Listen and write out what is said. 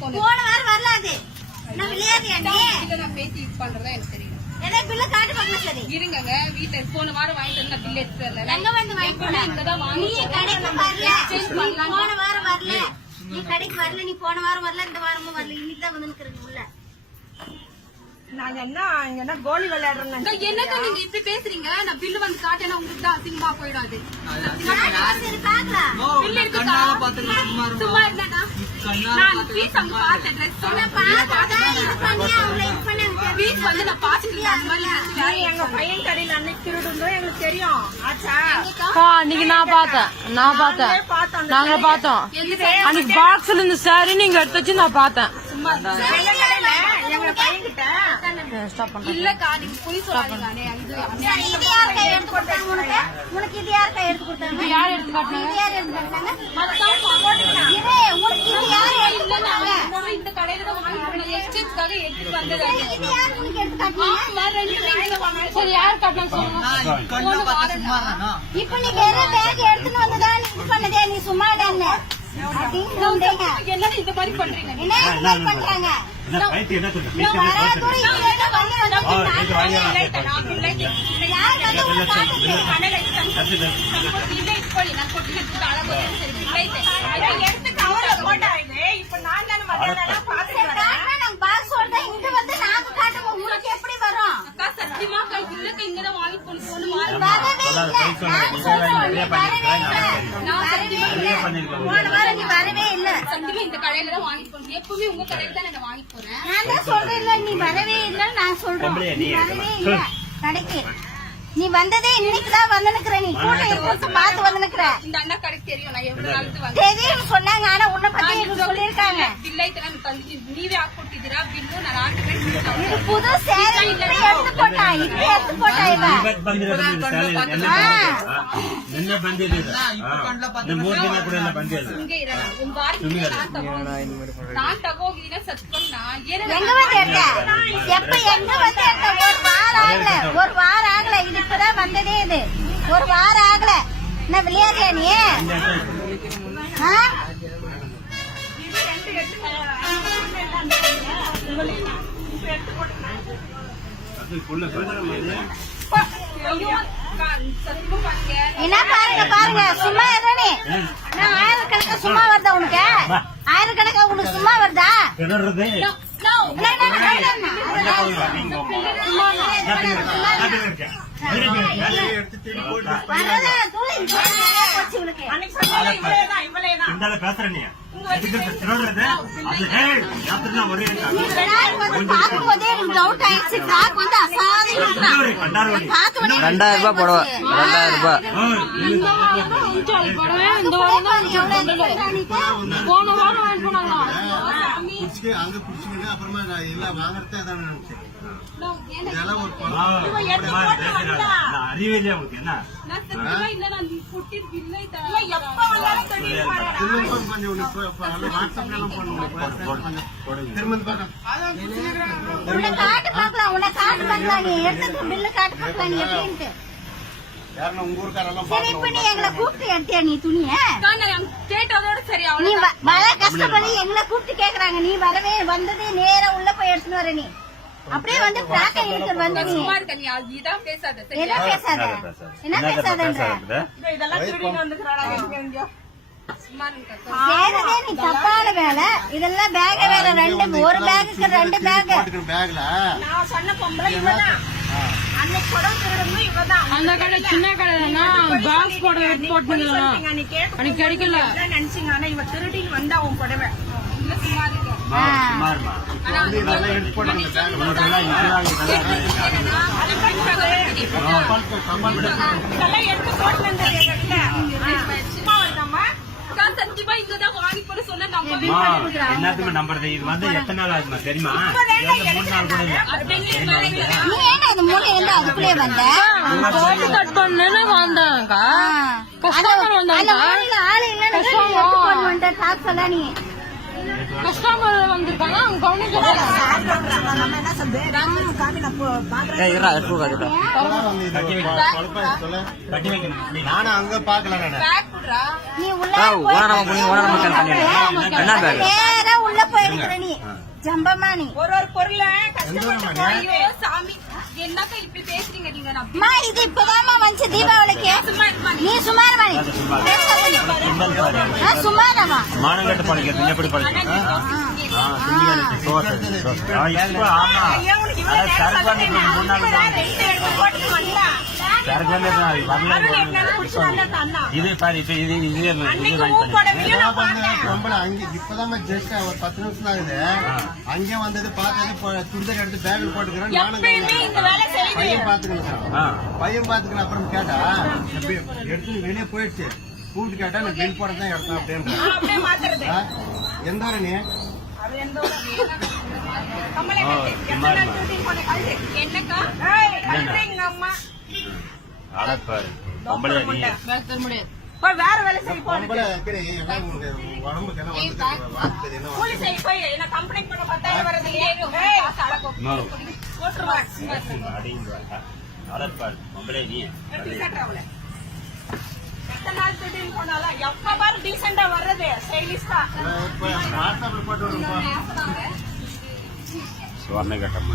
போன வாரம் வரல அது. நான் விளையாடியா நீ? நான் பேசி யூஸ் பண்றதா எனக்கு தெரியும். என்ன பில்ல காட்டு பார்க்கலாம் சரி. இருங்கங்க வீட்ல போன வாரம் வாங்கிட்டு வந்த பில் எடுத்து வரல. எங்க வந்து வாங்கி போன? இங்கதான் வாங்கி. நீ கடைக்கு வரல. போன வாரம் வரல. நீ கடைக்கு வரல. நீ போன வாரம் வரல. இந்த வாரமும் வரல. இன்னைக்கு தான் வந்து நிக்கிறீங்க உள்ள. நாங்க என்ன கோலி விளையாடுறோம். என்னங்க நீங்க இப்படி பேசுறீங்க? நான் பில்லு வந்து காட்டேன்னா உங்களுக்கு தான் அசிங்கமா போயிடாது. சரி பாக்கலாம். பில் எடுத்துக்கா. சும்மா இல்லடா. நான் ஃபீஸ் அங்க பார்த்தேன். ட்ரெஸ் சொன்ன பாத்தா இது பண்ணி அவளை இது பண்ணாங்க. ஃபீஸ் வந்து நான் பாத்துட்டேன். அந்த மாதிரி எங்க பையன் கடையில அன்னைக்கு திருடுந்தோம் எங்களுக்கு தெரியும். ஆச்சா அன்னைக்கு நான் பார்த்தேன் நாங்க பார்த்தோம். அன்னைக்கு பாக்ஸ்ல இருந்து சாரி நீங்க எடுத்து வச்சு நான் பார்த்தேன். எங்க பையன் கிட்ட இல்லக்கா நீங்க போய் சொல்லாதீங்க. இது யார் கை எடுத்து கொடுத்தாங்க உனக்கு? உனக்கு இது யார் கை எடுத்து கொடுத்தாங்க? யார் எடுத்து காட்டுனாங்க? இது யார் எடுத்து கொடுத்தாங்க? இது உனக்கு இது யார் எடுத்து கொடுத்தாங்க? இந்த கடையில தான் வாங்கி போனது. எக்ஸ்சேஞ்ச்காக எடுத்து வந்தது. இது யார் உனக்கு எடுத்து காட்டுனாங்க? சரி யார் காட்டினாங்க சொல்லுங்க. இப்ப நீ வேற பேக் எடுத்துன்னு வந்ததா நீ இது பண்ணதே நீ சும்மா தானே என்ன இந்த மாதிரி பண்றீங்க? என்ன இந்த மாதிரி பண்றாங்க? நான் வராத தூரம் இங்க வந்து யார் வந்து உன்னை காட்டுது? எடுத்து கவர்ல போட்டாங்க. இப்ப நான் தானே மத்தியானம் பாத்துக்கிறேன். நாங்க பாக்ஸ் சொல்றா இங்க வந்து நாங்க காட்டுவோம். உங்களுக்கு எப்படி வரும்? அக்கா சத்தியமா அக்கா இல்லக்கா இங்கதான் வாங்கி போன வரவே இல்ல. நான் சொல்றேன் நீ வரவே இல்ல. போன வாரம் நீ வரவே இல்ல. சத்தியமா இந்த கடையில தான் வாங்கி போனேன். எப்பவுமே உங்க கடையில தான் நான் வாங்கி போறேன். நான் தான் சொல்றேன் இல்ல நீ வரவே இல்ல. நான் சொல்றேன் நீ வரவே இல்ல கடைக்கு. நீ வந்ததே இன்னைக்குதான் வந்து நிக்கிற. நீ கூட்டம் இருக்கிறத பார்த்து வந்து நிக்கிற. இந்த அண்ணா கடைக்கு தெரியும் நான் எவ்வளவு நாளுக்கு வந்து தெரியும் சொன்னாங்க. ஆனா உன்னை பத்தி எனக்கு சொல்லிருக்காங்க. பில்லை தரேன் தந்துச்சு. நீவே ஆக்கிட்டிரா பில்லு நான் ஆட்டுறேன். இது புது சேலை இப்படி எடுத்து போட்டா இப்படி எடுத்து போட்டா இவ ನಿನ್ನೆ ಬಂದಿದ್ದೀರ ಮೂರ್ ದಿನ ಕೂಡ ಎಲ್ಲ ಬಂದಿಲ್ಲ இங்க இறங்க உங்க வாரிக்கு நான் தகோகினா சத்கம்னா எங்க வந்து எடுத்த எப்ப எங்க வந்து எடுத்த? ஒரு வாரம் ஆகல. இது இப்பதான் வந்ததே. இது ஒரு வாரம் ஆகல. என்ன விளையாடுறியா நீ? என்ன பாருங்க சும்மா நீ நான் ஆயிரக்கணக்கா சும்மா வருதா உனக்கு? ஆயிரக்கணக்கா உனக்கு சும்மா வருதா? பேசுற நீ பார்க்கும்போதே எனக்கு டவுட் ஆயிடுச்சு. காக்கு வந்து அசாதையும் 2000 ரூபாய் புடவை 2000 ரூபாய். இந்த வாரம் தான் போன வாரம் வாங்கி போனாங்களா? அங்க குடிச்சுக்கிட்டு அப்புறமா எல்லாம் வாங்கறதே அதான் நினைச்சேன். அறிவே இல்லையா உங்களுக்கு? என்ன இல்ல நான் குட்டி பில்லை தர எப்ப வாட்ஸ்அப்ல உன்னை காட்டு பார்க்கலாம். உன்னை காட்டு பார்க்கலாம். நீ எடுத்து பில்லு காட்டு பார்க்கலாம் நீ எப்படின்ட்டு. உங்க ஊருக்காரெல்லாம் சரி இப்ப நீ எங்களை கூப்பிட்டு எடுத்தியா நீ துணிய? கேட்டதோட சரி நீ வர கஷ்டப்படி எங்களை கூப்பிட்டு கேக்குறாங்க. நீ வரவே வந்ததே நேரா உள்ள போய் எடுத்துன்னு வர. நீ அப்படியே வந்து பிளாக்க எடுத்து வந்து நீ இதான் பேசாத என்ன பேசாத என்ன பேசாதன்ற இதெல்லாம் திருடி வந்துக்கிறாங்க. சேரதே நீ தப்பான வேலை. இதெல்லாம் பேக வேற ரெண்டு. ஒரு பேகுக்கு 2 பேக். பேக்ல நான் சொன்ன பொம்பளை இவதான். அன்னைக்கு படம் திருடணும் இவதான். அந்த கடை சின்ன கடை தானா? பாக்ஸ் போட போட்டுங்களா? அன்னைக்கு கிடைக்கல நினைச்சீங்க. ஆனா இவ திருடி வந்தா உன் புடவை எடுத்து போட்டாங்க. இதெல்லாம் எடுத்து போட்டு வந்தது சும்மா வருதாம்மா? சத்தியமா இங்கதான் வாங்கி போட சொன்ன நம்பவே எல்லாத்துக்குமே நம்புறது. இது வந்து எத்தனை நாள் ஆகுமா தெரியுமா? 3 நாள் கூட இல்ல. நீ ஏன்னா இந்த மூளை இருந்து அதுக்குள்ளே வந்த? கட் பண்ணேன்னு வந்தாங்கக்கா. கஸ்டமர் வந்தாங்க. ஆளு இல்லன்னு டாக்ஸ் எல்லாம் நீ கஸ்டமர் வந்திருக்காங்க. அவங்க கவனிக்க நம்ம என்ன சொல்றது காமி நான் பாக்குறேன் கட்டி வைக்கணும் நானும் அங்க பாக்கல நீ உள்ள நேரா உள்ள போயிருக்கிற நீ ஜம்பமா நீ ஒரு பொருளை கஷ்டப்பட்டு ஐயோ சாமி என்னக்கா இப்படி பேசுறீங்க நீங்க நான் அம்மா இது இப்பதாம்மா வந்துச்சு தீபாவளிக்கு நீ சுமார் மணி சுமாரமா மானங்கட்டு பழிக்கிறது எப்படி பழிக்கிறது ஐயா உனக்கு இவ்வளவு சரக்கு வந்து மூணு நாள் ரெண்டு எடுத்து போட்டு வந்தா சரக்கு வந்து அண்ணா இது பாரு இப்ப இது அன்னைக்கு மூப்போட வீடியோ நான் பார்த்தேன் ரொம்ப அங்க இப்பதான் ஜஸ்ட் ஒரு 10 நிமிஷம் ஆகுது அங்கே வந்தது பார்த்தது துடிதர் எடுத்து பேக்ல போட்டுக்கிறேன் எப்பயுமே இந்த வேலை செய்யுது பையன் பாத்துக்கணும் பையன் பாத்துக்கணும் அப்புறம் கேட்டா எடுத்து வெளியே போயிடுச்சு கூப்பிட்டு கேட்டா நான் பில் போட தான் எடுத்தேன் அப்படின்னு அப்படியே மாத்துறது எந்த ஊரு நீ அது எந்த கம்மலை கட்டி எத்தனை நாள் ஷூட்டிங் பண்ண கழுது என்னக்கா கழுதுங்க அம்மா பாரு பொம்பளை நீ தர முடியாது போய் வேற வேலை செய்ய போனது பொம்பளை வைக்கிறே, எல்லாம் உங்களுக்கு உடம்புக்கு என்ன வந்து வாக்குது என்ன கூலி செய்ய போய் என்ன கம்ப்ளைண்ட் பண்ண 10,000 வருது ஏய் போட்டுருவேன் பாரு பொம்பளை நீ எத்தனை நாள் ஷூட்டிங் போனாலும் எப்ப பாரு டீசெண்டா வர்றது ஸ்டைலிஷா வாட்ஸ்அப்ல போட்டு விடுங்க சுவர்ண கட்டம்